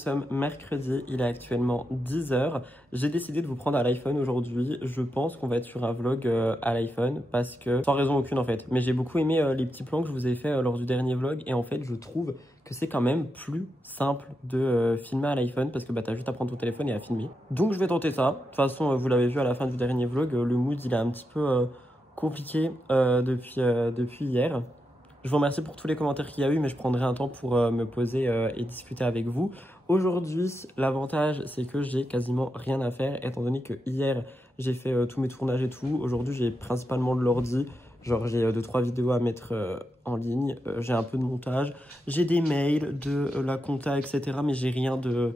sommes mercredi, il est actuellement 10 h. J'ai décidé de vous prendre à l'iPhone aujourd'hui. Je pense qu'on va être sur un vlog à l'iPhone parce que, sans raison aucune en fait. Mais j'ai beaucoup aimé les petits plans que je vous ai fait lors du dernier vlog et en fait je trouve que c'est quand même plus simple de filmer à l'iPhone parce que bah, t'as juste à prendre ton téléphone et à filmer. Donc je vais tenter ça. De toute façon, vous l'avez vu à la fin du dernier vlog, le mood il est un petit peu compliqué depuis hier. Je vous remercie pour tous les commentaires qu'il y a eu, mais je prendrai un temps pour me poser et discuter avec vous. Aujourd'hui, l'avantage, c'est que j'ai quasiment rien à faire, étant donné que hier, j'ai fait tous mes tournages et tout. Aujourd'hui, j'ai principalement de l'ordi. Genre, j'ai 2-3 vidéos à mettre en ligne. J'ai un peu de montage. J'ai des mails, de la compta, etc. Mais j'ai rien de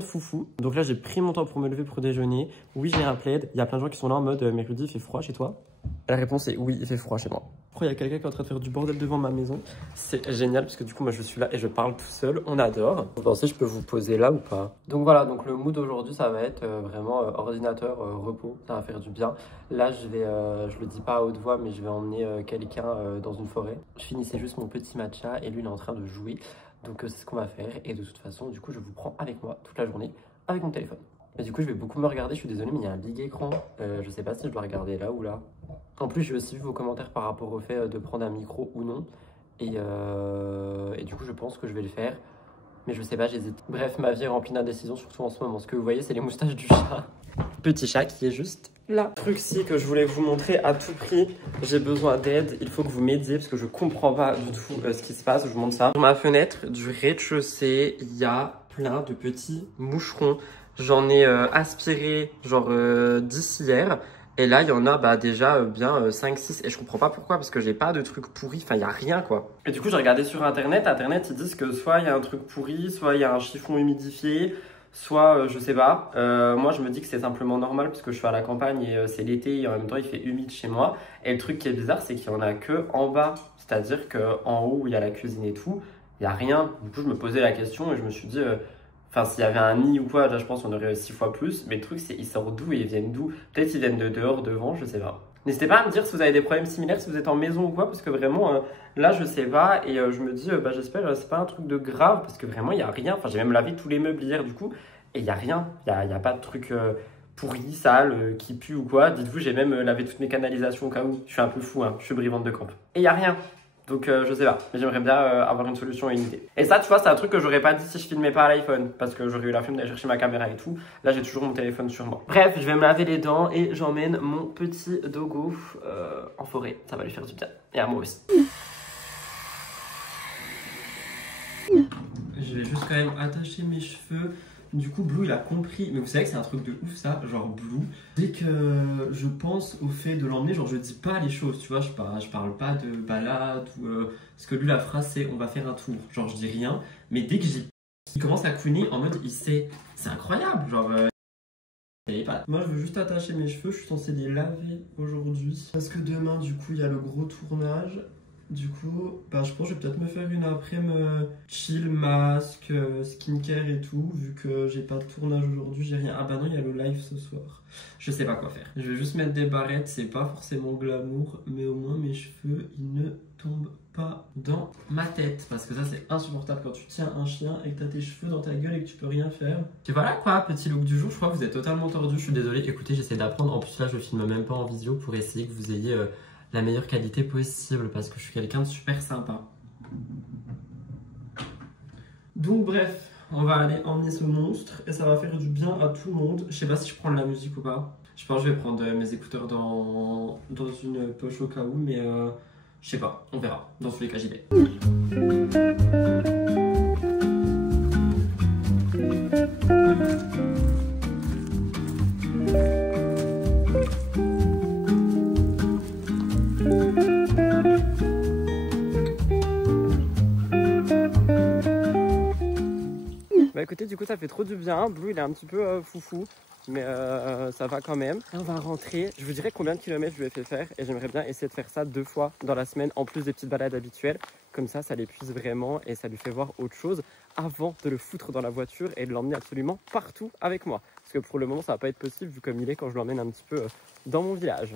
foufou. Donc là, j'ai pris mon temps pour me lever pour déjeuner. Oui, j'ai un plaid. Il y a plein de gens qui sont là en mode « Mais Rudy, il fait froid chez toi ?» La réponse est oui, il fait froid chez moi. Il y a quelqu'un qui est en train de faire du bordel devant ma maison. C'est génial parce que du coup, moi, je suis là et je parle tout seul. On adore. Vous pensez que je peux vous poser là ou pas? Donc voilà, donc le mood aujourd'hui, ça va être vraiment ordinateur, repos. Ça va faire du bien. Là, je le dis pas à haute voix, mais je vais emmener quelqu'un dans une forêt. Je finissais juste mon petit matcha et lui, il est en train de jouer. Donc c'est ce qu'on va faire. Et de toute façon, du coup, je vous prends avec moi toute la journée avec mon téléphone. Mais du coup, je vais beaucoup me regarder. Je suis désolé, mais il y a un big écran. Je sais pas si je dois regarder là ou là. En plus, j'ai aussi vu vos commentaires par rapport au fait de prendre un micro ou non. Et du coup, je pense que je vais le faire. Mais je sais pas, j'hésite. Bref, ma vie est remplie d'indécision, surtout en ce moment. Ce que vous voyez, c'est les moustaches du chat. Petit chat qui est juste là. Truc-ci que je voulais vous montrer à tout prix. J'ai besoin d'aide. Il faut que vous m'aidiez parce que je comprends pas du tout ce qui se passe. Je vous montre ça. Sur ma fenêtre du rez-de-chaussée, il y a plein de petits moucherons. J'en ai aspiré genre 10 hier. Et là, il y en a déjà bien 5-6. Et je comprends pas pourquoi, parce que j'ai pas de truc pourri. Enfin, il n'y a rien, quoi. Et du coup, j'ai regardé sur Internet. Internet, ils disent que soit il y a un truc pourri, soit il y a un chiffon humidifié, soit je sais pas. Moi, je me dis que c'est simplement normal, parce que je suis à la campagne et c'est l'été et en même temps, il fait humide chez moi. Et le truc qui est bizarre, c'est qu'il y en a que en bas. C'est-à-dire qu'en haut, où il y a la cuisine et tout, il n'y a rien. Du coup, je me posais la question et je me suis dit... Enfin, s'il y avait un nid ou quoi, là, je pense qu'on aurait 6 fois plus. Mais le truc, c'est ils sortent d'où et ils viennent d'où? Peut-être ils viennent de dehors, devant, je sais pas. N'hésitez pas à me dire si vous avez des problèmes similaires, si vous êtes en maison ou quoi, parce que vraiment, là, je sais pas. Et je me dis, j'espère que c'est pas un truc de grave, parce que vraiment, il n'y a rien. Enfin, j'ai même lavé tous les meubles hier, du coup, et il n'y a rien. Il y a pas de truc pourri, sale, qui pue ou quoi. Dites-vous, j'ai même lavé toutes mes canalisations au cas où. Je suis un peu fou, hein. Je suis brivante de camp. Et il n'y a rien. Donc je sais pas, mais j'aimerais bien avoir une solution et une idée. Et ça, tu vois, c'est un truc que j'aurais pas dit si je filmais pas à l'iPhone, parce que j'aurais eu la flemme d'aller chercher ma caméra et tout. Là, j'ai toujours mon téléphone sur moi. Bref, je vais me laver les dents et j'emmène mon petit dogo en forêt. Ça va lui faire du bien. Et à moi aussi. Je vais juste quand même attacher mes cheveux. Du coup, Blue, il a compris. Mais vous savez que c'est un truc de ouf, ça. Genre, Blue, dès que je pense au fait de l'emmener, genre, je dis pas les choses, tu vois. Je parle pas de balade ou... Parce que lui, la phrase, c'est « on va faire un tour ». Genre, je dis rien. Mais dès que il commence à crooner en mode, il sait. C'est incroyable. Genre... Moi, je veux juste attacher mes cheveux. Je suis censé les laver aujourd'hui. Parce que demain, du coup, il y a le gros tournage. Du coup, je pense que je vais peut-être me faire une après-midi chill, masque, skincare et tout, vu que j'ai pas de tournage aujourd'hui, j'ai rien. Ah bah non, il y a le live ce soir. Je sais pas quoi faire. Je vais juste mettre des barrettes, c'est pas forcément glamour, mais au moins mes cheveux, ils ne tombent pas dans ma tête. Parce que ça, c'est insupportable quand tu tiens un chien et que t'as tes cheveux dans ta gueule et que tu peux rien faire. Et voilà quoi, petit look du jour, je crois que vous êtes totalement tordu, je suis désolé. Écoutez, j'essaie d'apprendre. En plus là, je filme même pas en visio pour essayer que vous ayez... la meilleure qualité possible parce que je suis quelqu'un de super sympa. Donc bref, on va aller emmener ce monstre et ça va faire du bien à tout le monde. Je sais pas si je prends de la musique ou pas. Je pense que je vais prendre mes écouteurs dans une poche au cas où, mais je sais pas, on verra. Dans tous les cas, j'y vais. Bah écoutez, du coup ça fait trop du bien. Blue il est un petit peu foufou, mais ça va quand même. Et on va rentrer. Je vous dirai combien de kilomètres je lui ai fait faire et j'aimerais bien essayer de faire ça 2 fois dans la semaine en plus des petites balades habituelles. Comme ça l'épuise vraiment et ça lui fait voir autre chose avant de le foutre dans la voiture et de l'emmener absolument partout avec moi. Parce que pour le moment ça va pas être possible vu comme il est quand je l'emmène un petit peu dans mon village.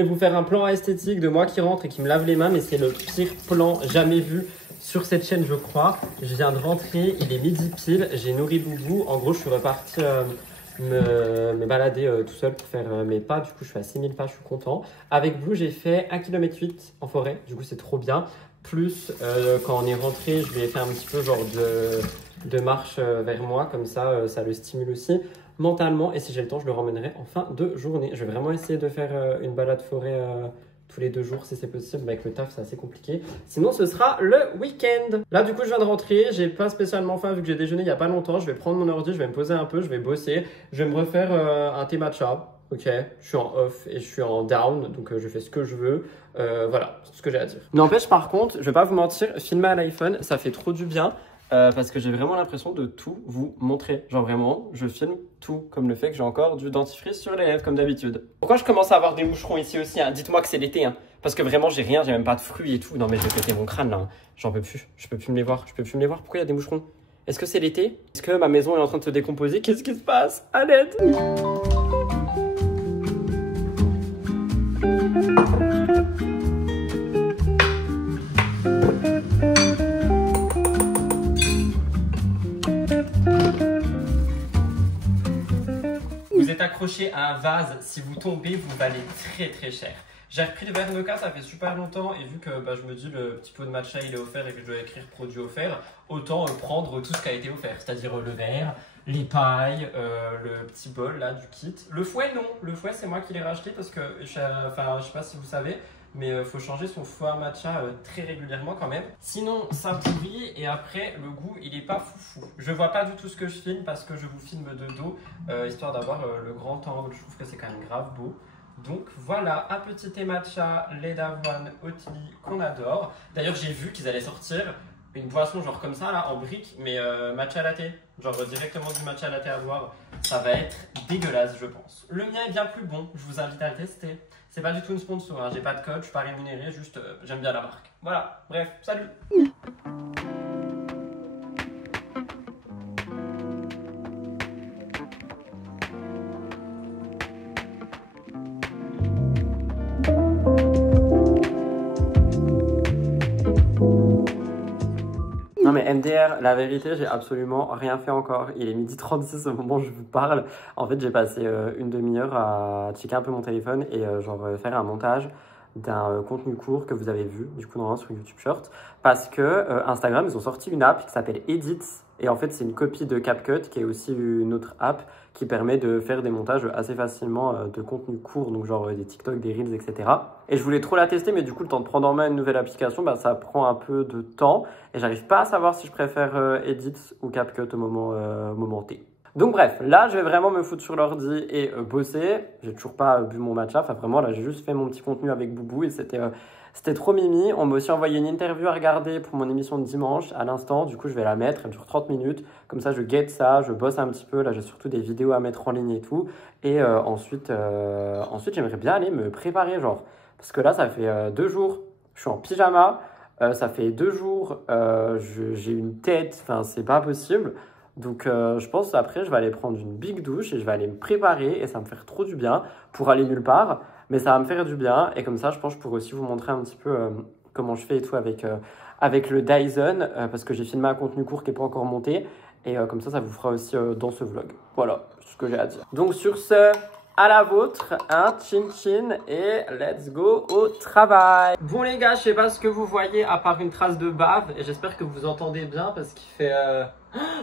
voulais vous faire un plan esthétique de moi qui rentre et qui me lave les mains, mais c'est le pire plan jamais vu sur cette chaîne, je crois. Je viens de rentrer, il est midi pile, j'ai nourri Boubou. En gros, je suis reparti me balader tout seul pour faire mes pas. Du coup, je suis à 6000 pas, je suis content. Avec Blue, j'ai fait 1,8 km en forêt. Du coup, c'est trop bien. Plus, quand on est rentré, je lui ai fait un petit peu genre de marche vers moi. Comme ça, ça le stimule aussi mentalement. Et si j'ai le temps, je le ramènerai en fin de journée. Je vais vraiment essayer de faire une balade forêt tous les 2 jours si c'est possible. Avec le taf, c'est assez compliqué. Sinon, ce sera le week-end. Là, du coup, je viens de rentrer. J'ai pas spécialement faim vu que j'ai déjeuné il y a pas longtemps. Je vais prendre mon ordi, je vais me poser un peu, je vais bosser. Je vais me refaire un thé matcha. Ok, je suis en off et je suis en down, donc je fais ce que je veux. Voilà, c'est tout ce que j'ai à dire. N'empêche, par contre, je vais pas vous mentir, filmer à l'iPhone, ça fait trop du bien. Parce que j'ai vraiment l'impression de tout vous montrer. Genre vraiment, je filme tout, comme le fait que j'ai encore du dentifrice sur les lèvres, comme d'habitude. Pourquoi je commence à avoir des moucherons ici aussi hein? Dites-moi que c'est l'été, hein. Parce que vraiment, j'ai rien, j'ai même pas de fruits et tout. Non mais je vais péter mon crâne là, hein. J'en peux plus, je peux plus me les voir, je peux plus me les voir. Pourquoi il y a des moucherons? Est-ce que c'est l'été? Est-ce que ma maison est en train de se décomposer? Qu'est-ce qui se passe? À l'aide! Vous êtes accroché à un vase, si vous tombez, vous valez très très cher. J'ai repris le verre Noka, ça fait super longtemps et vu que je me dis le petit pot de matcha il est offert et que je dois écrire produit offert, autant prendre tout ce qui a été offert, c'est-à-dire le verre, les pailles, le petit bol là du kit. Le fouet non, le fouet c'est moi qui l'ai racheté parce que, je sais pas si vous savez, mais il faut changer son fouet à matcha très régulièrement quand même. Sinon ça pourrit et après le goût il est pas foufou. Je vois pas du tout ce que je filme parce que je vous filme de dos, histoire d'avoir le grand angle, je trouve que c'est quand même grave beau. Donc voilà, un petit thé matcha, lait d'avoine, Oatly qu'on adore. D'ailleurs j'ai vu qu'ils allaient sortir une boisson genre comme ça là en brique, mais matcha latte, genre directement du matcha latte à boire. Ça va être dégueulasse je pense. Le mien est bien plus bon, je vous invite à le tester. C'est pas du tout une sponsor, hein. J'ai pas de code, je suis pas rémunéré, juste j'aime bien la marque. Voilà, bref, salut. Non mais MDR, la vérité, j'ai absolument rien fait encore. Il est 12h36 au moment où je vous parle. En fait, j'ai passé une demi-heure à checker un peu mon téléphone et faire un montage d'un contenu court que vous avez vu, du coup, normalement sur YouTube Short. Parce que Instagram, ils ont sorti une app qui s'appelle Edits. Et en fait, c'est une copie de CapCut qui est aussi une autre app qui permet de faire des montages assez facilement de contenu court, donc genre des TikTok, des Reels, etc. Et je voulais trop la tester, mais du coup, le temps de prendre en main une nouvelle application, ça prend un peu de temps. Et j'arrive pas à savoir si je préfère Edits ou CapCut au moment T. Donc bref, là, je vais vraiment me foutre sur l'ordi et bosser. J'ai toujours pas bu mon matcha. Enfin, vraiment, là, j'ai juste fait mon petit contenu avec Boubou et c'était trop mimi. On m'a aussi envoyé une interview à regarder pour mon émission de dimanche à l'instant. Du coup, je vais la mettre. Elle dure 30 minutes. Comme ça, je guette ça, je bosse un petit peu. Là, j'ai surtout des vidéos à mettre en ligne et tout. Et ensuite j'aimerais bien aller me préparer, genre. Parce que là, ça fait 2 jours. Je suis en pyjama. Ça fait 2 jours. J'ai une tête. Enfin, c'est pas possible. Donc je pense après je vais aller prendre une big douche et je vais aller me préparer et ça va me faire trop du bien pour aller nulle part, mais ça va me faire du bien et comme ça je pense que je pourrais aussi vous montrer un petit peu comment je fais et tout avec le Dyson parce que j'ai filmé un contenu court qui n'est pas encore monté et comme ça vous fera aussi dans ce vlog. Voilà, c'est ce que j'ai à dire. Donc sur ce, à la vôtre, hein, chin chin et let's go au travail. Bon les gars, je sais pas ce que vous voyez à part une trace de bave et j'espère que vous entendez bien parce qu'il fait...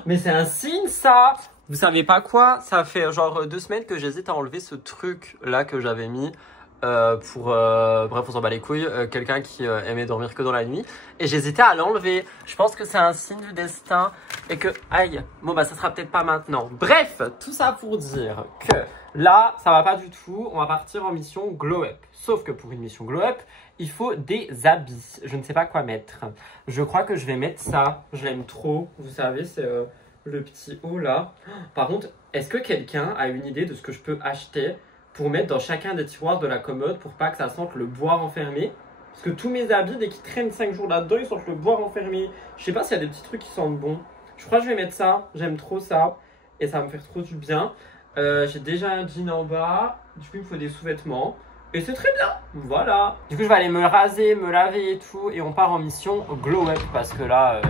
Mais c'est un signe ça! Vous savez pas quoi? Ça fait genre 2 semaines que j'hésite à enlever ce truc là que j'avais mis bref on s'en bat les couilles, quelqu'un qui aimait dormir que dans la nuit et j'hésitais à l'enlever. Je pense que c'est un signe du destin et que aïe, bon ça sera peut-être pas maintenant. Bref, tout ça pour dire que là ça va pas du tout, on va partir en mission glow up. Sauf que pour une mission glow up, il faut des habits. Je ne sais pas quoi mettre. Je crois que je vais mettre ça, je l'aime trop. Vous savez, c'est le petit haut là. Par contre, est-ce que quelqu'un a une idée de ce que je peux acheter pour mettre dans chacun des tiroirs de la commode pour pas que ça sente le bois renfermé? Parce que tous mes habits, dès qu'ils traînent 5 jours là-dedans, ils sentent le bois renfermé. Je sais pas s'il y a des petits trucs qui sentent bon. Je crois que je vais mettre ça, j'aime trop ça. Et ça va me faire trop du bien. J'ai déjà un jean en bas, du coup il me faut des sous-vêtements. Et c'est très bien, voilà. Du coup, je vais aller me raser, me laver et tout. Et on part en mission Glow Up parce que là,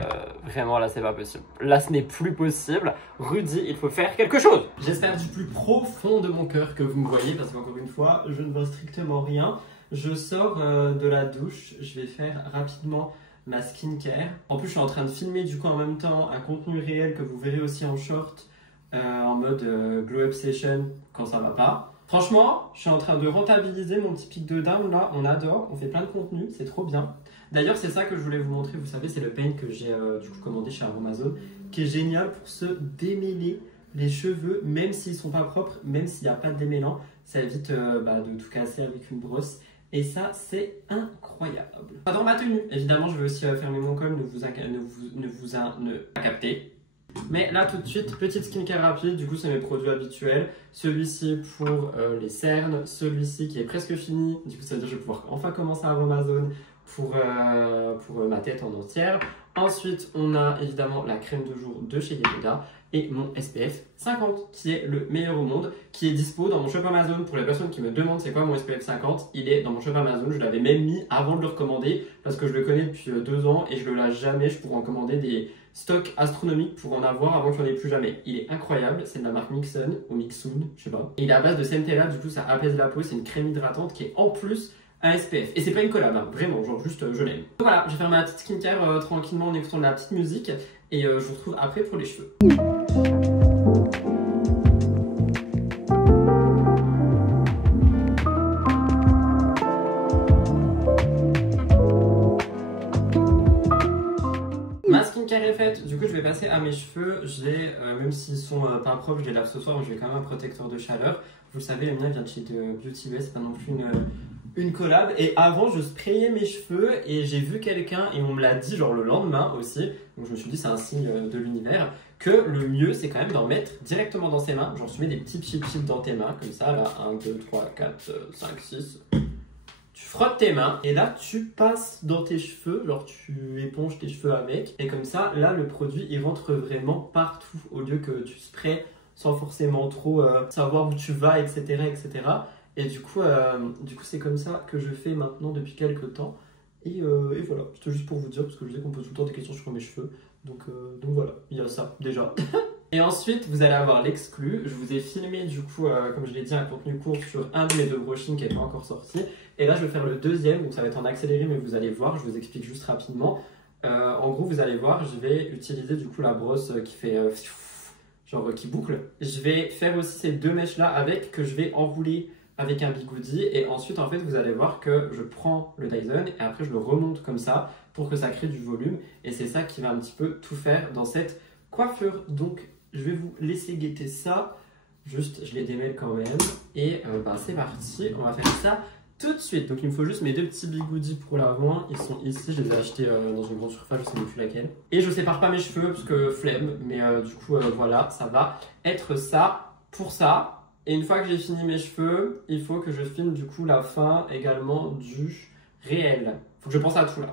vraiment, là, c'est pas possible. Là, ce n'est plus possible. Rudy, il faut faire quelque chose. J'espère du plus profond de mon cœur que vous me voyez parce qu'encore une fois, je ne vois strictement rien. Je sors de la douche. Je vais faire rapidement ma skincare. En plus, je suis en train de filmer du coup en même temps un contenu réel que vous verrez aussi en short en mode Glow Up Session quand ça va pas. Franchement, je suis en train de rentabiliser mon petit pic de dame là, on adore, on fait plein de contenu, c'est trop bien. D'ailleurs, c'est ça que je voulais vous montrer, vous savez, c'est le paint que j'ai du coup commandé chez Amazon, qui est génial pour se démêler les cheveux, même s'ils sont pas propres, même s'il n'y a pas de démêlant, ça évite de tout casser avec une brosse. Et ça, c'est incroyable. Dans ma tenue, évidemment, je vais aussi fermer mon col, ne vous pas capter. Mais là tout de suite, petite skincare rapide, du coup c'est mes produits habituels. Celui-ci pour les cernes, celui-ci qui est presque fini, du coup ça veut dire que je vais pouvoir enfin commencer à Amazon pour ma tête en entière. Ensuite on a évidemment la crème de jour de chez Yehuda et mon SPF 50 qui est le meilleur au monde, qui est dispo dans mon shop Amazon. Pour les personnes qui me demandent c'est quoi mon SPF 50, il est dans mon shop Amazon, je l'avais même mis avant de le recommander parce que je le connais depuis 2 ans et je le lâche jamais. Je pourrais en commander des stocks astronomiques pour en avoir avant qu'il n'y en ait plus jamais. Il est incroyable, c'est de la marque Mixon ou Mixoon, je sais pas. Et il est à base de centella, du coup ça apaise la peau, c'est une crème hydratante qui est en plus un SPF. Et c'est pas une collab, hein, vraiment, genre juste je l'aime. Donc voilà, je vais faire ma petite skincare tranquillement en écoutant de la petite musique et je vous retrouve après pour les cheveux. Ma skincare est faite, du coup je vais passer à mes cheveux. J'ai, même s'ils sont pas propres, je les lave ce soir, mais je vais quand même un protecteur de chaleur. Vous le savez, le mien vient de chez Beauty Bay, c'est pas non plus une collab. Et avant, je sprayais mes cheveux et j'ai vu quelqu'un, et on me l'a dit genre le lendemain aussi, donc je me suis dit c'est un signe de l'univers, que le mieux c'est quand même d'en mettre directement dans ses mains. Genre tu mets des petits chips dans tes mains, comme ça, là, 1, 2, 3, 4, 5, 6... Tu frottes tes mains et là tu passes dans tes cheveux, genre tu éponges tes cheveux avec et comme ça là le produit il rentre vraiment partout au lieu que tu sprayes sans forcément trop savoir où tu vas, etc. etc. Et du coup c'est comme ça que je fais maintenant depuis quelques temps et voilà, c'était juste pour vous dire parce que je sais qu'on pose tout le temps des questions sur mes cheveux donc voilà, il y a ça déjà. Et ensuite, vous allez avoir l'exclu. Je vous ai filmé, du coup, comme je l'ai dit, un contenu court sur un de mes 2 brushings qui n'est pas encore sorti. Et là, je vais faire le deuxième, donc ça va être en accéléré, mais vous allez voir, je vous explique juste rapidement. En gros, vous allez voir, je vais utiliser du coup la brosse qui fait genre qui boucle. Je vais faire aussi ces 2 mèches-là avec, que je vais enrouler avec un bigoudi. Et ensuite, en fait, vous allez voir que je prends le Dyson et après, je le remonte comme ça pour que ça crée du volume. Et c'est ça qui va un petit peu tout faire dans cette coiffure. Donc, je vais vous laisser guetter ça. Juste, je les démêle quand même. Et c'est parti. On va faire ça tout de suite. Donc, il me faut juste mes 2 petits bigoudis pour l'avant. Ils sont ici. Je les ai achetés dans une grande surface. Je sais même plus laquelle. Et je sépare pas mes cheveux parce que flemme. Mais du coup, voilà. Ça va être ça pour ça. Et une fois que j'ai fini mes cheveux, il faut que je filme du coup la fin également du réel. Faut que je pense à tout là.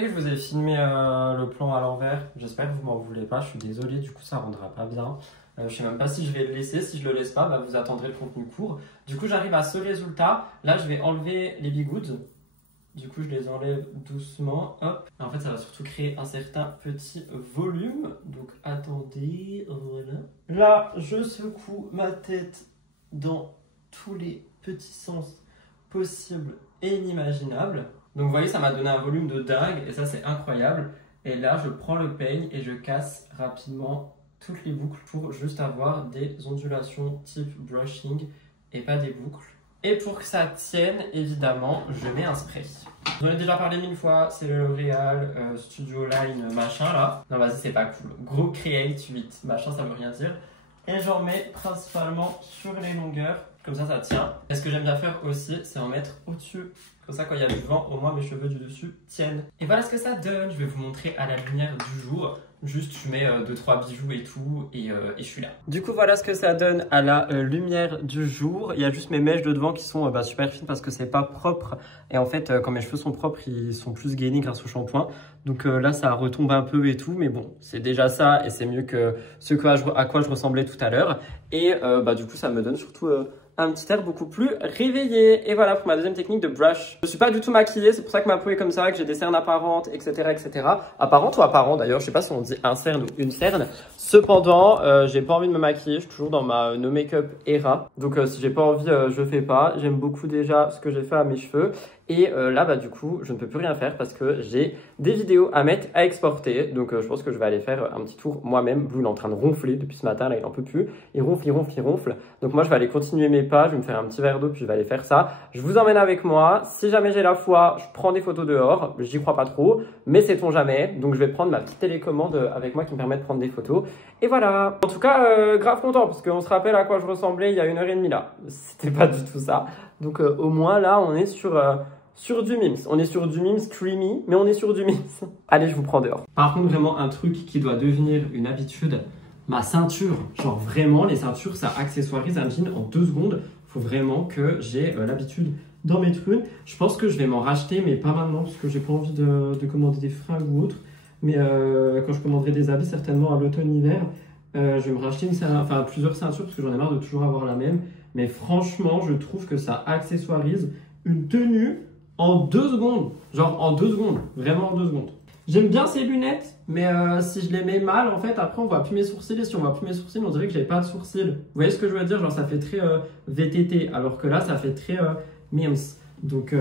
Je vous ai filmé le plan à l'envers, j'espère que vous m'en voulez pas, je suis désolé, du coup ça rendra pas bien. Je sais même pas si je vais le laisser, si je le laisse pas, vous attendrez le contenu court. Du coup j'arrive à ce résultat, là je vais enlever les bigouds, du coup je les enlève doucement, hop. En fait ça va surtout créer un certain petit volume, donc attendez, voilà. Là je secoue ma tête dans tous les petits sens possibles et inimaginables. Donc vous voyez, ça m'a donné un volume de dingue et ça c'est incroyable. Et là, je prends le peigne et je casse rapidement toutes les boucles pour juste avoir des ondulations type brushing et pas des boucles. Et pour que ça tienne, évidemment, je mets un spray. J'en ai déjà parlé 1000 fois, c'est le L'Oréal Studio Line machin là. Non vas-y, c'est pas cool. Gros Create 8, machin ça veut rien dire. Et j'en mets principalement sur les longueurs Comme ça tient. Et ce que j'aime bien faire aussi, c'est en mettre au-dessus. Comme ça, quand il y a du vent, au moins mes cheveux du dessus tiennent. Et voilà ce que ça donne. Je vais vous montrer à la lumière du jour. Juste, je mets 2-3 bijoux et tout, et je suis là. Du coup, voilà ce que ça donne à la lumière du jour. Il y a juste mes mèches de devant qui sont super fines parce que c'est pas propre. Et en fait, quand mes cheveux sont propres, ils sont plus gainés grâce au shampoing. Donc là, ça retombe un peu et tout. Mais bon, c'est déjà ça et c'est mieux que ce à quoi je ressemblais tout à l'heure. Et du coup, ça me donne surtout un petit air beaucoup plus réveillé. Et voilà pour ma deuxième technique de brush. Je suis pas du tout maquillée, c'est pour ça que ma peau est comme ça, que j'ai des cernes apparentes, etc. etc. Apparentes ou apparents d'ailleurs, je sais pas si on dit un cerne ou une cerne. Cependant, j'ai pas envie de me maquiller, je suis toujours dans ma no make-up era. Donc si j'ai pas envie, je fais pas. J'aime beaucoup déjà ce que j'ai fait à mes cheveux. Et là, du coup, je ne peux plus rien faire parce que j'ai des vidéos à mettre, à exporter. Donc, je pense que je vais aller faire un petit tour moi-même. Blue, il est en train de ronfler depuis ce matin. Là, il n'en peut plus. Il ronfle, il ronfle, il ronfle. Donc, moi, je vais aller continuer mes pas. Je vais me faire un petit verre d'eau, puis je vais aller faire ça. Je vous emmène avec moi. Si jamais j'ai la foi, je prends des photos dehors. J'y crois pas trop, mais sait-on jamais. Donc, je vais prendre ma petite télécommande avec moi qui me permet de prendre des photos. Et voilà. En tout cas, grave content parce qu'on se rappelle à quoi je ressemblais il y a 1h30 là. C'était pas du tout ça. Donc, au moins, là, on est sur du Mims. On est sur du Mims creamy, mais on est sur du Mims. Allez, je vous prends dehors. Par contre, vraiment, un truc qui doit devenir une habitude, ma ceinture. Genre vraiment, les ceintures, ça accessoirise un jean en 2 secondes. Il faut vraiment que j'ai l'habitude d'en mettre une. Je pense que je vais m'en racheter, mais pas maintenant, parce que j'ai pas envie de commander des fringues ou autre. Mais quand je commanderai des habits, certainement à l'automne-hiver, je vais me racheter plusieurs ceintures, parce que j'en ai marre de toujours avoir la même. Mais franchement, je trouve que ça accessoirise une tenue en 2 secondes, genre en 2 secondes, vraiment en 2 secondes. J'aime bien ces lunettes, mais si je les mets mal, en fait, après on voit plus mes sourcils, et si on voit plus mes sourcils, on dirait que j'ai pas de sourcils. Vous voyez ce que je veux dire? Genre ça fait très VTT, alors que là ça fait très Mims. Donc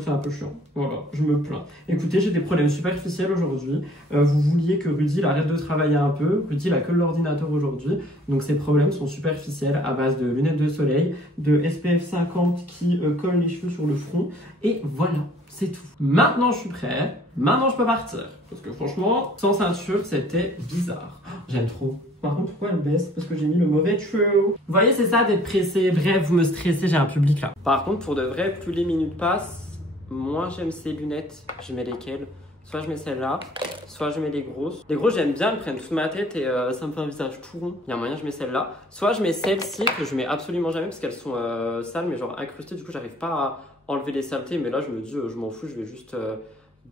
c'est un peu chiant. Voilà, je me plains. Écoutez, j'ai des problèmes superficiels aujourd'hui. Vous vouliez que Rudy il arrête de travailler un peu. Rudy il a que l'ordinateur aujourd'hui. Donc ces problèmes sont superficiels à base de lunettes de soleil, de SPF 50 qui collent les cheveux sur le front. Et voilà, c'est tout. Maintenant je suis prêt. Maintenant je peux partir. Parce que franchement, sans ceinture, c'était bizarre. J'aime trop. Par contre, pourquoi elle baisse? Parce que j'ai mis le mauvais trou. Vous voyez, c'est ça d'être pressé. Bref, vous me stressez, j'ai un public là. Par contre, pour de vrai, plus les minutes passent, moins j'aime ces lunettes. Je mets lesquelles? Soit je mets celle-là, soit je mets les grosses. Les grosses, j'aime bien, elles prennent toute ma tête et ça me fait un visage tout rond. Il y a moyen, je mets celle-là. Soit je mets celle-ci que je mets absolument jamais parce qu'elles sont sales, mais genre incrustées. Du coup, j'arrive pas à enlever les saletés. Mais là, je me dis, je m'en fous, je vais juste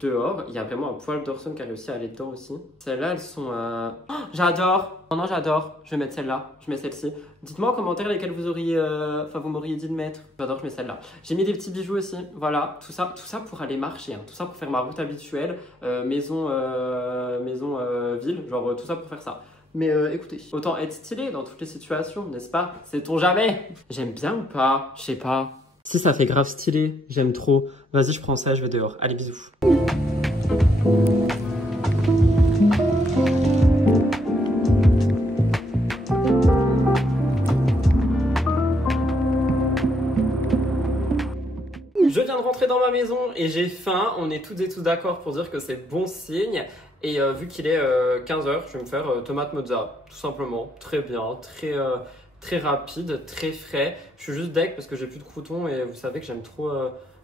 dehors. Il y a vraiment un poil d'Orson qui a réussi à aller dedans aussi. Celles-là, elles sont... Oh, j'adore! Non, j'adore. Je vais mettre celle-là. Je mets celle-ci. Dites-moi en commentaire lesquelles vous auriez... vous m'auriez dit de mettre. J'adore, je mets celle-là. J'ai mis des petits bijoux aussi. Voilà. Tout ça pour aller marcher. Hein. Tout ça pour faire ma route habituelle. Maison, ville. Genre, tout ça pour faire ça. Mais écoutez, autant être stylé dans toutes les situations, n'est-ce pas? Sait-on jamais? J'aime bien ou pas? Je sais pas. Si ça fait grave stylé, j'aime trop. Vas-y, je prends ça, je vais dehors. Allez, bisous. Je viens de rentrer dans ma maison et j'ai faim. On est toutes et tous d'accord pour dire que c'est bon signe. Et vu qu'il est 15h, je vais me faire tomate mozza, tout simplement. Très bien, très rapide, très frais. Je suis juste deg parce que j'ai plus de croutons et vous savez que j'aime trop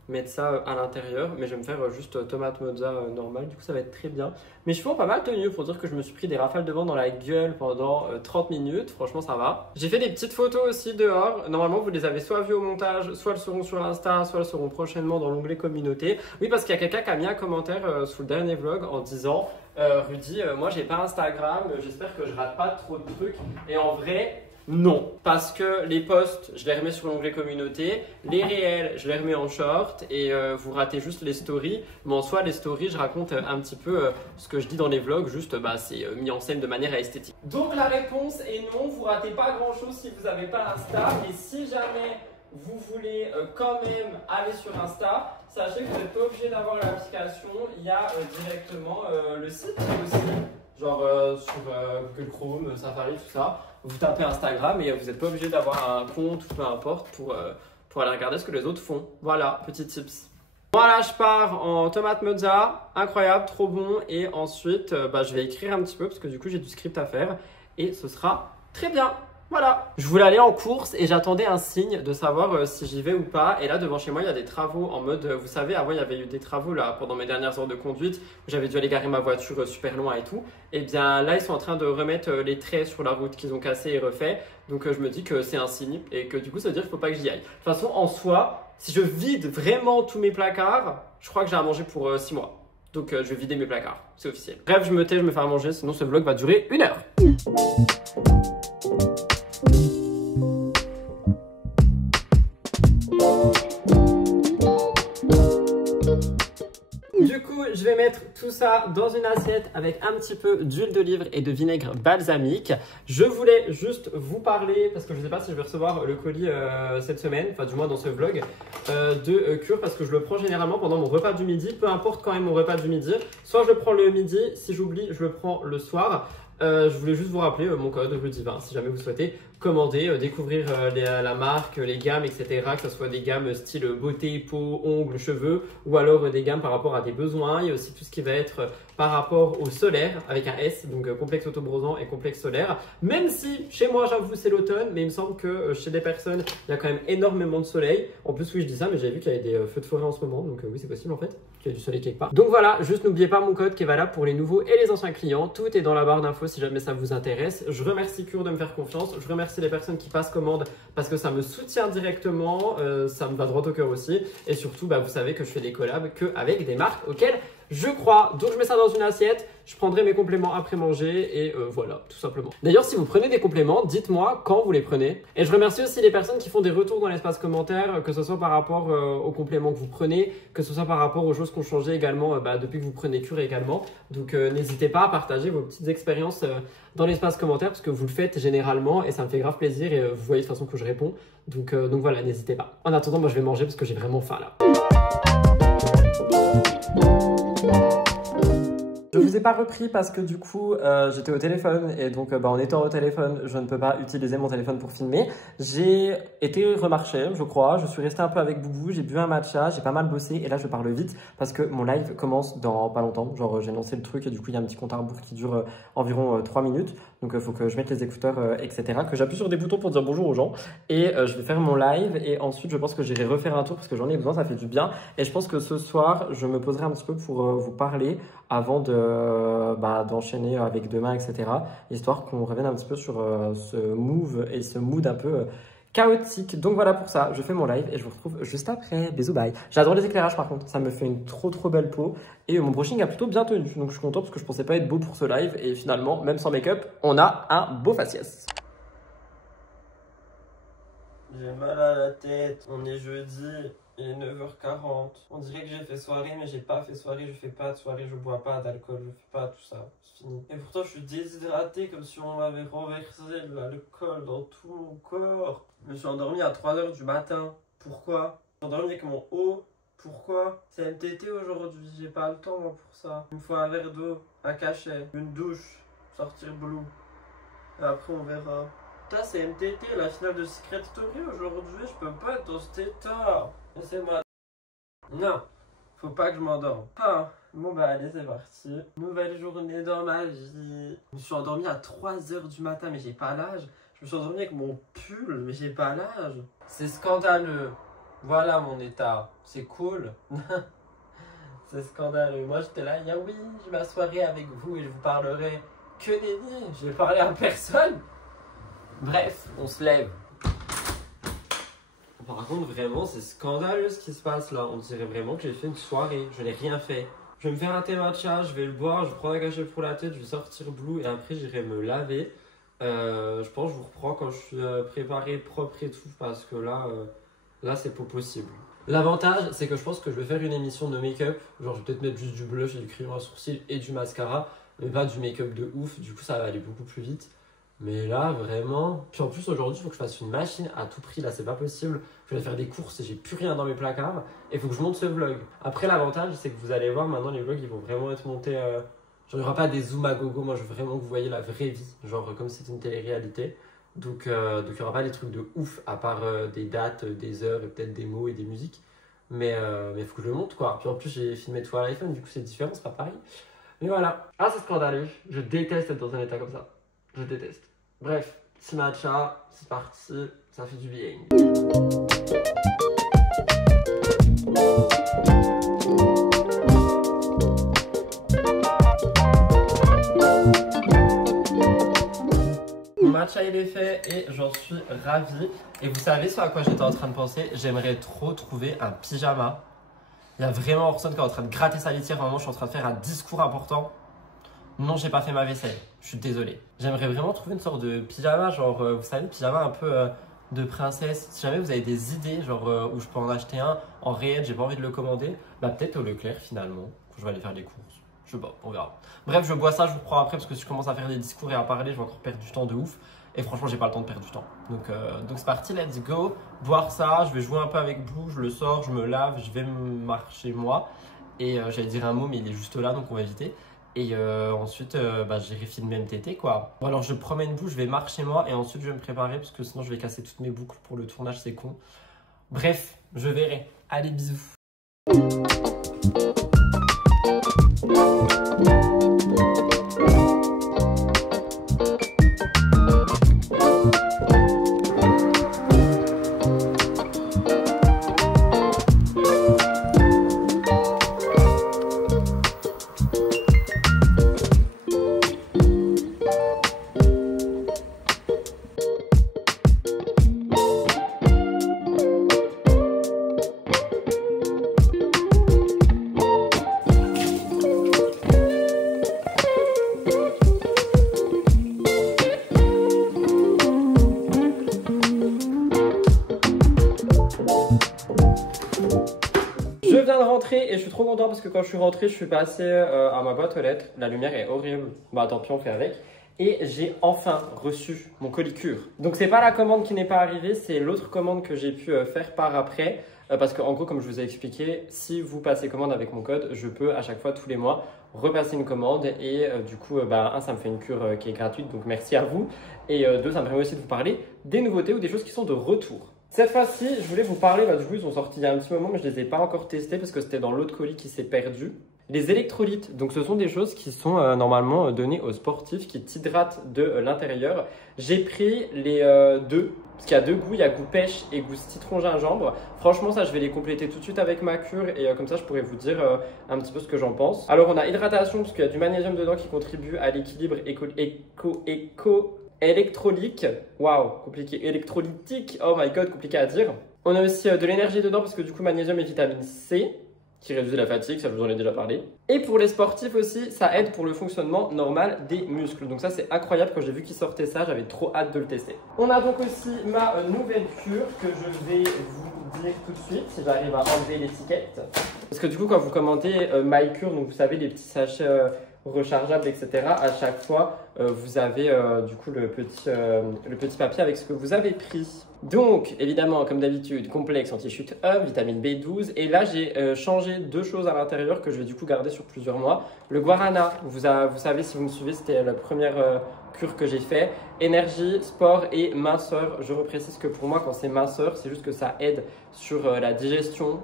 mettre ça à l'intérieur. Mais je vais me faire juste tomate mozza normale, du coup ça va être très bien. Mes cheveux ont pas mal tenu pour dire que je me suis pris des rafales de vent dans la gueule pendant 30 minutes. Franchement ça va. J'ai fait des petites photos aussi dehors. Normalement vous les avez soit vues au montage, soit elles seront sur Insta, soit elles seront prochainement dans l'onglet communauté. Oui parce qu'il y a quelqu'un qui a mis un commentaire sous le dernier vlog en disant Rudy, moi j'ai pas Instagram, j'espère que je rate pas trop de trucs. Et en vrai... non, parce que les posts, je les remets sur l'onglet communauté, les réels, je les remets en short et vous ratez juste les stories. Mais en soi, les stories, je raconte un petit peu ce que je dis dans les vlogs, juste c'est mis en scène de manière esthétique. Donc la réponse est non, vous ratez pas grand chose si vous n'avez pas Insta. Et si jamais vous voulez quand même aller sur Insta, sachez que vous n'êtes pas obligé d'avoir l'application, il y a directement le site aussi. Genre sur Google Chrome, Safari, tout ça. Vous tapez Instagram et vous n'êtes pas obligé d'avoir un compte ou peu importe pour aller regarder ce que les autres font. Voilà, petit tips. Voilà, je pars en tomate mozza, incroyable, trop bon. Et ensuite, je vais écrire un petit peu parce que du coup, j'ai du script à faire et ce sera très bien. Voilà, je voulais aller en course et j'attendais un signe de savoir si j'y vais ou pas. Et là, devant chez moi, il y a des travaux en mode, vous savez, avant, il y avait eu des travaux là pendant mes dernières heures de conduite où j'avais dû aller garer ma voiture super loin et tout. Et bien là, ils sont en train de remettre les traits sur la route qu'ils ont cassés et refait. Donc je me dis que c'est un signe et que du coup, ça veut dire qu'il ne faut pas que j'y aille. De toute façon, en soi, si je vide vraiment tous mes placards, je crois que j'ai à manger pour 6 mois. Donc je vais vider mes placards, c'est officiel. Bref, je me tais, je me fais à manger, sinon ce vlog va durer 1 heure. Du coup, je vais mettre tout ça dans une assiette avec un petit peu d'huile d'olive et de vinaigre balsamique. Je voulais juste vous parler, parce que je ne sais pas si je vais recevoir le colis cette semaine, enfin du moins dans ce vlog, de Cure, parce que je le prends généralement pendant mon repas du midi, peu importe quand même mon repas du midi. Soit je le prends le midi, si j'oublie, je le prends le soir. Je voulais juste vous rappeler mon code Rudy20 si jamais vous souhaitez commander, découvrir la marque, les gammes, etc. Que ce soit des gammes style beauté, peau, ongles, cheveux ou alors des gammes par rapport à des besoins. Il y a aussi tout ce qui va être par rapport au solaire avec un S, donc complexe autobronzant et complexe solaire. Même si chez moi j'avoue c'est l'automne, mais il me semble que chez des personnes il y a quand même énormément de soleil. En plus oui je dis ça, mais j'avais vu qu'il y avait des feux de forêt en ce moment, donc oui c'est possible en fait qu'il y ait du soleil quelque part. Donc voilà, juste n'oubliez pas mon code qui est valable pour les nouveaux et les anciens clients. Tout est dans la barre d'infos si jamais ça vous intéresse. Je remercie Cure de me faire confiance. Je remercie les personnes qui passent commande parce que ça me soutient directement, ça me va droit au cœur aussi. Et surtout, vous savez que je fais des collabs qu'avec des marques auxquelles je crois. Donc je mets ça dans une assiette, je prendrai mes compléments après manger et voilà, tout simplement. D'ailleurs, si vous prenez des compléments, dites-moi quand vous les prenez. Et je remercie aussi les personnes qui font des retours dans l'espace commentaire, que ce soit par rapport aux compléments que vous prenez, que ce soit par rapport aux choses qui ont changé également depuis que vous prenez Cure également. Donc n'hésitez pas à partager vos petites expériences dans l'espace commentaire parce que vous le faites généralement et ça me fait grave plaisir et vous voyez de toute façon que je réponds. Donc voilà, n'hésitez pas. En attendant, moi je vais manger parce que j'ai vraiment faim là. Je vous ai pas repris parce que du coup j'étais au téléphone et donc en étant au téléphone je ne peux pas utiliser mon téléphone pour filmer. J'ai été remarché je crois, je suis resté un peu avec Boubou, j'ai bu un matcha, j'ai pas mal bossé et là je parle vite parce que mon live commence dans pas longtemps. Genre j'ai lancé le truc et du coup il y a un petit compte à rebours qui dure environ 3 minutes. Donc il faut que je mette les écouteurs etc. Que j'appuie sur des boutons pour dire bonjour aux gens et je vais faire mon live et ensuite je pense que j'irai refaire un tour parce que j'en ai besoin, ça fait du bien. Et je pense que ce soir je me poserai un petit peu pour vous parler avant d'enchaîner avec demain, etc. Histoire qu'on revienne un petit peu sur ce move et ce mood un peu chaotique. Donc voilà pour ça, je fais mon live et je vous retrouve juste après. Bisous, bye. J'adore les éclairages par contre, ça me fait une trop belle peau. Et mon brushing a plutôt bien tenu, donc je suis content parce que je pensais pas être beau pour ce live. Et finalement, même sans make-up, on a un beau faciès. J'ai mal à la tête, on est jeudi. Il est 9h40. On dirait que j'ai fait soirée, mais j'ai pas fait soirée. Je fais pas de soirée, je bois pas d'alcool, je fais pas tout ça. C'est fini. Et pourtant, je suis déshydraté comme si on m'avait renversé de l'alcool dans tout mon corps. Je me suis endormi à 3h du matin. Pourquoi? Je me suis endormi avec mon eau. Pourquoi? C'est MTT aujourd'hui, j'ai pas le temps moi, pour ça. Il me faut un verre d'eau, un cachet, une douche, sortir blue. Et après, on verra. Putain, c'est MTT, la finale de Secret Story aujourd'hui. Je peux pas être dans cet état. Laissez-moi. Non, faut pas que je m'endorme. Ah, bon allez, c'est parti. Nouvelle journée dans ma vie. Je me suis endormi à 3h du matin, mais j'ai pas l'âge. Je me suis endormi avec mon pull, mais j'ai pas l'âge. C'est scandaleux. Voilà mon état. C'est cool. C'est scandaleux. Moi j'étais là, oui, je m'assoirai avec vous et je vous parlerai que nenni. Je vais parler à personne. Bref, on se lève. Par contre, vraiment, c'est scandaleux ce qui se passe là. On dirait vraiment que j'ai fait une soirée. Je n'ai rien fait. Je vais me faire un thé matcha, je vais le boire, je prends un cachet pour la tête, je vais sortir blue et après j'irai me laver. Je pense que je vous reprends quand je suis préparé, propre et tout parce que là c'est pas possible. L'avantage, c'est que je pense que je vais faire une émission de make-up. Genre, je vais peut-être mettre juste du blush et du crayon à sourcils et du mascara, mais pas du make-up de ouf. Du coup, ça va aller beaucoup plus vite. Mais là, vraiment... Puis en plus, aujourd'hui, il faut que je fasse une machine à tout prix. Là, c'est pas possible. Je vais faire des courses et j'ai plus rien dans mes placards. Et il faut que je monte ce vlog. Après, l'avantage, c'est que vous allez voir, maintenant, les vlogs, ils vont vraiment être montés... Genre, il n'y aura pas des zooms à gogo. Moi, je veux vraiment que vous voyez la vraie vie. Genre, comme si c'était une télé-réalité. Donc, il n'y aura pas des trucs de ouf, à part des dates, des heures et peut-être des mots et des musiques. Mais il faut que je le monte, quoi. Puis en plus, j'ai filmé tout à l'iPhone. Du coup, c'est différent, c'est pas pareil. Mais voilà. Ah, c'est scandaleux. Je déteste être dans un état comme ça. Je déteste. Bref, Petit matcha, c'est parti, ça fait du bien. Mon matcha il est fait et j'en suis ravi. Et vous savez ce à quoi j'étais en train de penser? J'aimerais trop trouver un pyjama. Il y a vraiment personne qui est en train de gratter sa litière. Vraiment, je suis en train de faire un discours important. Non, j'ai pas fait ma vaisselle. Je suis désolé. J'aimerais vraiment trouver une sorte de pyjama, genre, vous savez, pyjama un peu de princesse. Si jamais vous avez des idées, genre, où je peux en acheter un en réel, j'ai pas envie de le commander, bah peut-être au Leclerc finalement. Je vais aller faire les courses. Je sais pas, on verra. Bref, je bois ça, je vous reprends après parce que si je commence à faire des discours et à parler, je vais encore perdre du temps de ouf. Et franchement, j'ai pas le temps de perdre du temps. Donc c'est parti, let's go. Boire ça, je vais jouer un peu avec Blue, je le sors, je me lave, je vais marcher moi. Et j'allais dire un mot, mais il est juste là, donc on va éviter. Et ensuite, j'irai filmer MTT quoi. Bon, alors je promène Blue, je vais marcher moi et ensuite je vais me préparer parce que sinon je vais casser toutes mes boucles pour le tournage, c'est con. Bref, je verrai. Allez, bisous. Je viens de rentrer et je suis trop content parce que quand je suis rentré, je suis passé à ma boîte aux lettres. La lumière est horrible. Bah tant pis, on fait avec. Et j'ai enfin reçu mon colis Cure. Donc c'est pas la commande qui n'est pas arrivée, c'est l'autre commande que j'ai pu faire par après. Parce qu'en gros, comme je vous ai expliqué, si vous passez commande avec mon code, je peux à chaque fois, tous les mois, repasser une commande. Et du coup, un, ça me fait une cure qui est gratuite, donc merci à vous. Et deux, ça me permet aussi de vous parler des nouveautés ou des choses qui sont de retour. Cette fois-ci, je voulais vous parler, du coup, ils sont sortis il y a un petit moment, mais je ne les ai pas encore testés parce que c'était dans l'autre colis qui s'est perdu. Les électrolytes, donc ce sont des choses qui sont normalement données aux sportifs qui t'hydratent de l'intérieur. J'ai pris les deux, parce qu'il y a deux goûts, il y a goût pêche et goût citron gingembre. Franchement, ça, je vais les compléter tout de suite avec ma cure et comme ça, je pourrais vous dire un petit peu ce que j'en pense. Alors, on a hydratation, parce qu'il y a du magnésium dedans qui contribue à l'équilibre électrolytique, waouh, compliqué, électrolytique, oh my god, compliqué à dire. On a aussi de l'énergie dedans parce que du coup magnésium et vitamine C qui réduit la fatigue, ça je vous en ai déjà parlé. Et pour les sportifs aussi, ça aide pour le fonctionnement normal des muscles. Donc ça c'est incroyable, quand j'ai vu qu'ils sortaient ça, j'avais trop hâte de le tester. On a donc aussi ma nouvelle cure que je vais vous dire tout de suite si j'arrive à enlever l'étiquette. Parce que du coup quand vous commentez MyCure, donc vous savez les petits sachets rechargeables, etc. À chaque fois, vous avez du coup le petit papier avec ce que vous avez pris. Donc, évidemment, comme d'habitude, complexe anti-chute homme, vitamine B12. Et là, j'ai changé deux choses à l'intérieur que je vais du coup garder sur plusieurs mois. Le guarana, vous savez, si vous me suivez, c'était la première cure que j'ai fait. Énergie, sport et minceur. Je reprécise que pour moi, quand c'est minceur, c'est juste que ça aide sur la digestion,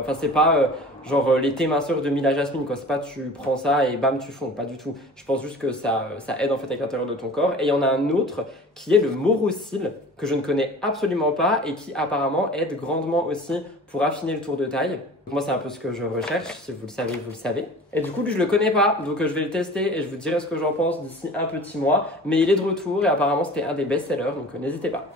enfin, c'est pas genre les thés minceurs de Mila Jasmine, quoi. C'est pas tu prends ça et bam, tu fonds, pas du tout. Je pense juste que ça aide en fait avec l'intérieur de ton corps. Et il y en a un autre qui est le Morosil, que je ne connais absolument pas et qui apparemment aide grandement aussi pour affiner le tour de taille. Donc moi, c'est un peu ce que je recherche. Si vous le savez, vous le savez. Et du coup, lui, je le connais pas. Donc, je vais le tester et je vous dirai ce que j'en pense d'ici un petit mois. Mais il est de retour et apparemment, c'était un des best-sellers. Donc, n'hésitez pas.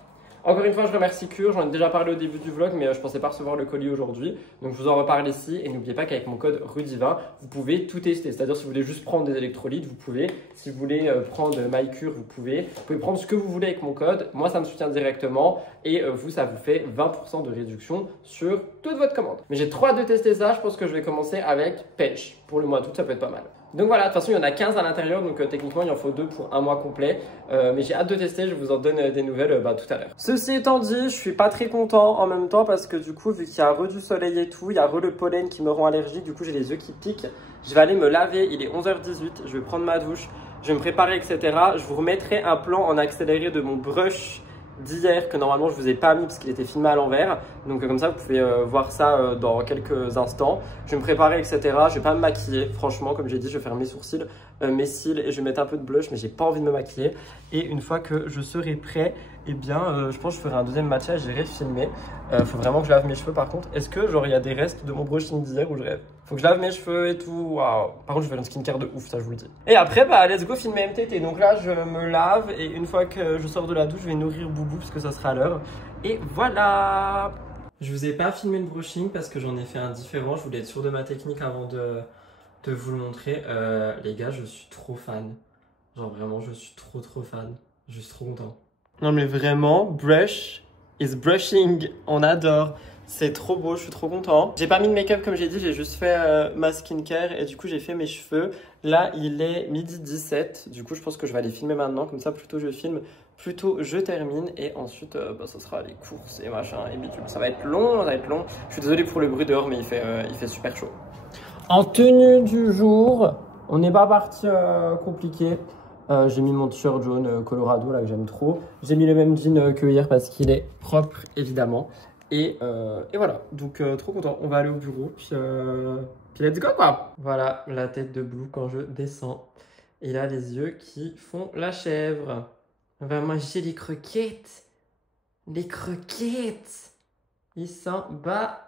Encore une fois, je remercie Cure. J'en ai déjà parlé au début du vlog, mais je pensais pas recevoir le colis aujourd'hui. Donc, je vous en reparle ici. Et n'oubliez pas qu'avec mon code RUDIVIN, vous pouvez tout tester. C'est-à-dire, si vous voulez juste prendre des électrolytes, vous pouvez. Si vous voulez prendre MyCure, vous pouvez. Vous pouvez prendre ce que vous voulez avec mon code. Moi, ça me soutient directement. Et vous, ça vous fait 20% de réduction sur toute votre commande. Mais j'ai trop hâte de tester ça. Je pense que je vais commencer avec pêche. Pour le mois d'août, ça peut être pas mal. Donc voilà, de toute façon, il y en a 15 à l'intérieur, donc techniquement, il en faut 2 pour un mois complet. Mais j'ai hâte de tester, je vous en donne des nouvelles tout à l'heure. Ceci étant dit, je suis pas très content en même temps parce que du coup, vu qu'il y a du soleil et tout, il y a le pollen qui me rend allergique, du coup, j'ai les yeux qui piquent. Je vais aller me laver, il est 11h18, je vais prendre ma douche, je vais me préparer, etc. Je vous remettrai un plan en accéléré de mon brush d'hier que normalement je vous ai pas mis parce qu'il était filmé à l'envers. Donc comme ça vous pouvez voir ça dans quelques instants. Je vais me préparer, etc. Je vais pas me maquiller, franchement, comme j'ai dit, je vais faire mes sourcils, mes cils et je vais mettre un peu de blush, mais j'ai pas envie de me maquiller. Et une fois que je serai prêt, eh bien je pense que je ferai un deuxième match et j'irai filmer. Faut vraiment que je lave mes cheveux par contre. Est-ce que genre il y a des restes de mon brushing d'hier où je rêve? Faut que je lave mes cheveux et tout. Waouh. Par contre je vais faire une skincare de ouf, ça je vous le dis. Et après bah let's go filmer MTT. Donc là je me lave et une fois que je sors de la douche je vais nourrir Boubou parce que ça sera l'heure. Et voilà. Je vous ai pas filmé le brushing parce que j'en ai fait un différent. Je voulais être sûr de ma technique avant de vous le montrer. Les gars, je suis trop fan. Genre vraiment, je suis trop fan. Je suis trop content. Non mais vraiment, brush is brushing. On adore. C'est trop beau, je suis trop content. J'ai pas mis de make-up comme j'ai dit, j'ai juste fait ma skincare et du coup j'ai fait mes cheveux. Là, il est midi 17. Du coup, je pense que je vais aller filmer maintenant. Comme ça, plus tôt je filme, plus tôt je termine. Et ensuite, bah, ça sera les courses et machin et bidule. Ça va être long, ça va être long. Je suis désolé pour le bruit dehors, mais il fait super chaud. En tenue du jour, on n'est pas parti compliqué. J'ai mis mon t-shirt jaune Colorado là que j'aime trop. J'ai mis le même jean que hier parce qu'il est propre évidemment. Et voilà, donc trop content. On va aller au bureau, puis let's go quoi. Voilà la tête de Blue quand je descends. Et là les yeux qui font la chèvre. On va manger les croquettes. Les croquettes. Il s'en bat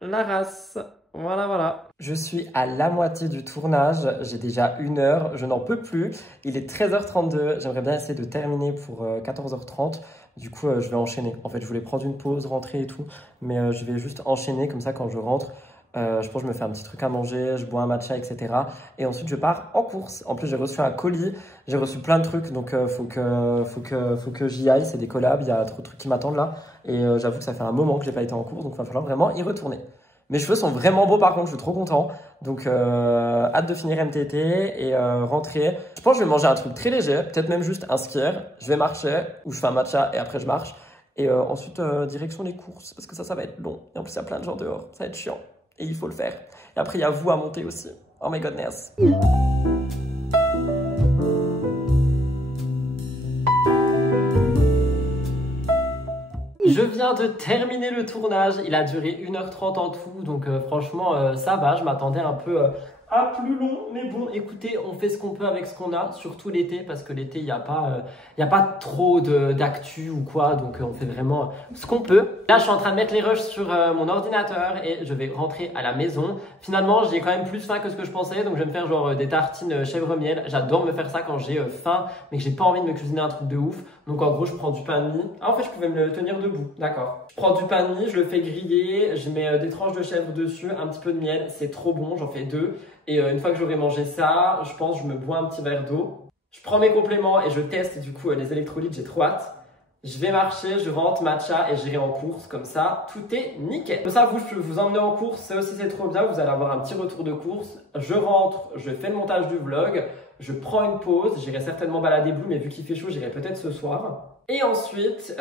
la race. Voilà. Je suis à la moitié du tournage. J'ai déjà 1 heure. Je n'en peux plus. Il est 13h32. J'aimerais bien essayer de terminer pour 14h30. Du coup, je vais enchaîner. En fait, je voulais prendre une pause, rentrer et tout. Mais je vais juste enchaîner. Comme ça, quand je rentre, je pense que je me fais un petit truc à manger. Je bois un matcha, etc. Et ensuite, je pars en course. En plus, j'ai reçu un colis. J'ai reçu plein de trucs. Donc, faut que j'y aille. C'est des collabs. Il y a trop de trucs qui m'attendent là. Et j'avoue que ça fait un moment que je n'ai pas été en course. Donc, il va falloir vraiment y retourner. Mes cheveux sont vraiment beaux par contre, je suis trop content. Donc hâte de finir MTT et rentrer. Je pense que je vais manger un truc très léger, peut-être même juste un skier. Je vais marcher ou je fais un matcha et après je marche. Et ensuite direction les courses parce que ça va être long. Et en plus il y a plein de gens dehors, ça va être chiant. Et il faut le faire. Et après il y a vous à monter aussi. Oh my goodness. Je viens de terminer le tournage, il a duré 1h30 en tout, donc franchement ça va, je m'attendais un peu à plus long, mais bon écoutez, on fait ce qu'on peut avec ce qu'on a, surtout l'été, parce que l'été il n'y a pas trop d'actu ou quoi, donc on fait vraiment ce qu'on peut. Là je suis en train de mettre les rushs sur mon ordinateur et je vais rentrer à la maison. Finalement j'ai quand même plus faim que ce que je pensais, donc je vais me faire genre des tartines chèvre miel. J'adore me faire ça quand j'ai faim, mais que j'ai pas envie de me cuisiner un truc de ouf. Donc en gros je prends du pain de mie. Ah en fait je pouvais me le tenir debout, d'accord. Je prends du pain de mie, je le fais griller, je mets des tranches de chèvre dessus, un petit peu de miel, c'est trop bon, j'en fais 2. Et une fois que j'aurai mangé ça, je pense que je me bois un petit verre d'eau. Je prends mes compléments et je teste du coup les électrolytes, j'ai trop hâte. Je vais marcher, je rentre matcha et j'irai en course, comme ça, tout est nickel. Comme ça, je peux vous emmener en course, ça aussi c'est trop bien, vous allez avoir un petit retour de course. Je rentre, je fais le montage du vlog, je prends une pause, j'irai certainement balader Blue, mais vu qu'il fait chaud, j'irai peut-être ce soir. Et ensuite,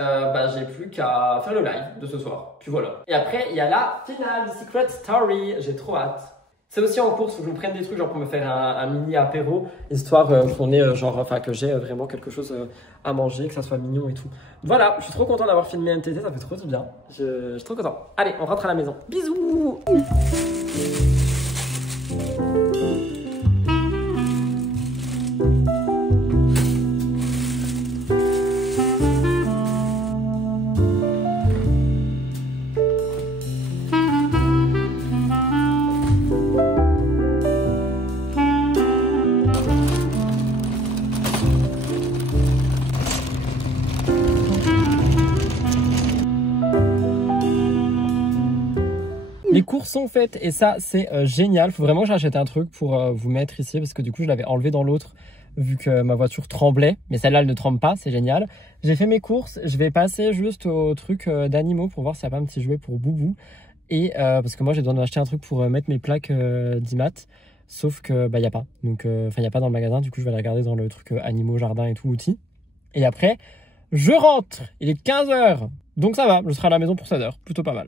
j'ai plus qu'à faire le live de ce soir, puis voilà. Et après, il y a la finale du Secret Story, j'ai trop hâte. C'est aussi en course où je me prenne des trucs genre pour me faire un mini apéro, histoire qu'on ait que j'ai vraiment quelque chose à manger, que ça soit mignon et tout. Voilà, je suis trop content d'avoir filmé MTT, ça fait trop du bien. Je suis trop content. Allez, on rentre à la maison. Bisous. Les courses sont faites et ça c'est génial. Faut vraiment que j'achète un truc pour vous mettre ici parce que du coup je l'avais enlevé dans l'autre vu que ma voiture tremblait. Mais celle-là elle ne tremble pas, c'est génial. J'ai fait mes courses, je vais passer juste au truc d'animaux pour voir s'il n'y a pas un petit jouet pour Boubou. Et parce que moi j'ai besoin d'acheter un truc pour mettre mes plaques d'IMAT. Sauf que il n'y a pas. Donc il n'y a pas dans le magasin, du coup je vais aller regarder dans le truc animaux, jardin et tout, outils. Et après je rentre, il est 15 h. Donc ça va, je serai à la maison pour 16 h, plutôt pas mal.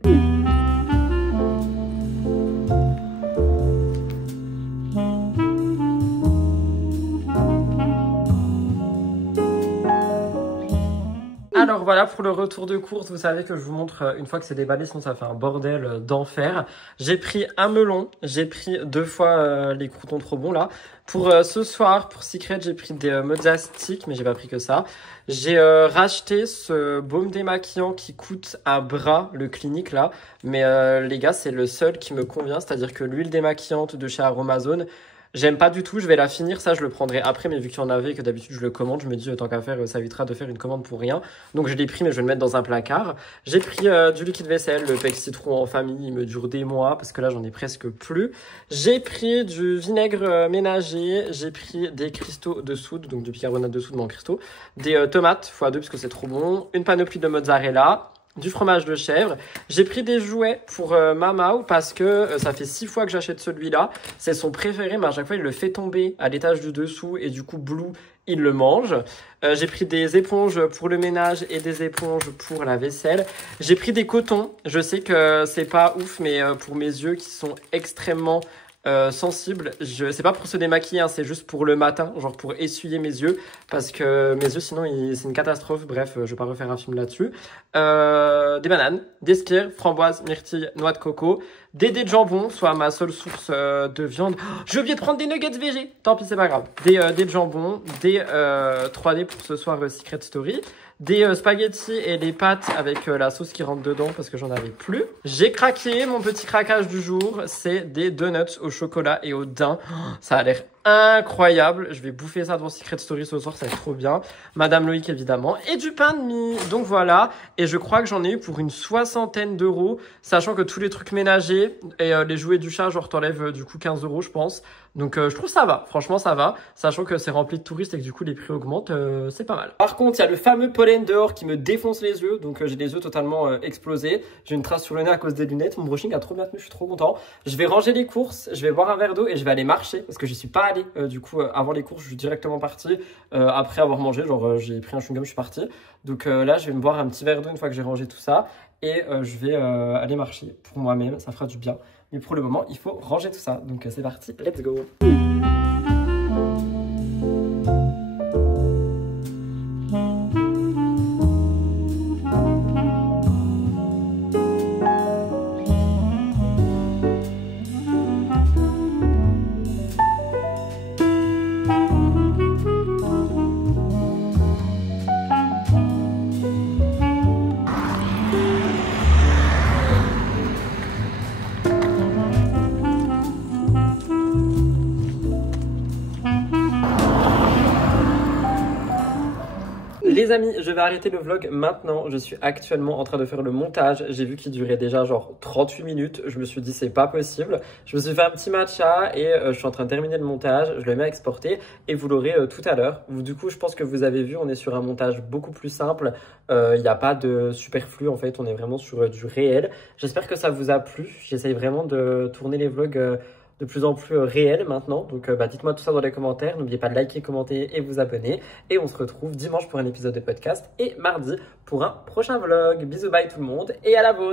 Alors voilà pour le retour de course, vous savez que je vous montre une fois que c'est déballé, sinon ça fait un bordel d'enfer. J'ai pris un melon, j'ai pris 2 fois les croûtons trop bons là. Pour ce soir, pour Secret, j'ai pris des mozza sticks, mais j'ai pas pris que ça. J'ai racheté ce baume démaquillant qui coûte un bras, le Clinique là. Mais les gars, c'est le seul qui me convient, c'est-à-dire que l'huile démaquillante de chez Aromazone, j'aime pas du tout, je vais la finir, ça je le prendrai après, mais vu qu'il y en avait et que d'habitude je le commande, je me dis tant qu'à faire, ça évitera de faire une commande pour rien. Donc je l'ai pris, mais je vais le mettre dans un placard. J'ai pris du liquide vaisselle, le Pec Citron en famille, il me dure des mois, parce que là j'en ai presque plus. J'ai pris du vinaigre ménager, j'ai pris des cristaux de soude, donc du bicarbonate de soude mais en cristaux, des tomates x2 parce que c'est trop bon, une panoplie de mozzarella, du fromage de chèvre. J'ai pris des jouets pour Mamao parce que ça fait 6 fois que j'achète celui-là. C'est son préféré, mais à chaque fois, il le fait tomber à l'étage du dessous et du coup, Blue, il le mange. J'ai pris des éponges pour le ménage et des éponges pour la vaisselle. J'ai pris des cotons. Je sais que c'est pas ouf, mais pour mes yeux qui sont extrêmement sensible, c'est pas pour se démaquiller, hein, c'est juste pour le matin, genre pour essuyer mes yeux, parce que mes yeux sinon c'est une catastrophe. Bref, je vais pas refaire un film là-dessus. Des bananes, des skyrs, framboises, myrtilles, noix de coco, des dés de jambon, soit ma seule source de viande. Oh, j'ai oublié de prendre des nuggets végé, tant pis c'est pas grave. Des dés de jambon, des 3D pour ce soir Secret Story, des spaghettis et des pâtes avec la sauce qui rentre dedans parce que j'en avais plus. J'ai craqué, mon petit craquage du jour, c'est des donuts au chocolat et au daim. Ça a l'air incroyable, je vais bouffer ça dans Secret Story ce soir, ça va être trop bien. Madame Loïc évidemment, et du pain de mie. Donc voilà, et je crois que j'en ai eu pour une 60aine d'euros, sachant que tous les trucs ménagers et les jouets du chat, genre t'enlèves du coup 15 euros je pense. Donc je trouve ça va, franchement ça va, sachant que c'est rempli de touristes et que du coup les prix augmentent, c'est pas mal. Par contre, il y a le fameux pollen dehors qui me défonce les yeux, donc j'ai les yeux totalement explosés. J'ai une trace sur le nez à cause des lunettes, mon brushing a trop bien tenu, je suis trop content. Je vais ranger les courses, je vais boire un verre d'eau et je vais aller marcher, parce que je suis pas allé du coup avant les courses, je suis directement parti après avoir mangé, genre j'ai pris un chewing-gum, je suis parti. Donc là je vais me boire un petit verre d'eau une fois que j'ai rangé tout ça et je vais aller marcher pour moi-même, ça fera du bien. Mais pour le moment, il faut ranger tout ça. Donc c'est parti, let's go! Les amis, je vais arrêter le vlog maintenant. Je suis actuellement en train de faire le montage. J'ai vu qu'il durait déjà genre 38 minutes. Je me suis dit c'est pas possible. Je me suis fait un petit matcha et je suis en train de terminer le montage. Je le mets à exporter et vous l'aurez tout à l'heure. Du coup, je pense que vous avez vu, on est sur un montage beaucoup plus simple. Il n'y a pas de superflu en fait. On est vraiment sur du réel. J'espère que ça vous a plu. J'essaye vraiment de tourner les vlogs de plus en plus réel maintenant. Donc dites-moi tout ça dans les commentaires. N'oubliez pas de liker, commenter et vous abonner. Et on se retrouve dimanche pour un épisode de podcast et mardi pour un prochain vlog. Bisous, bye tout le monde et à la vôtre.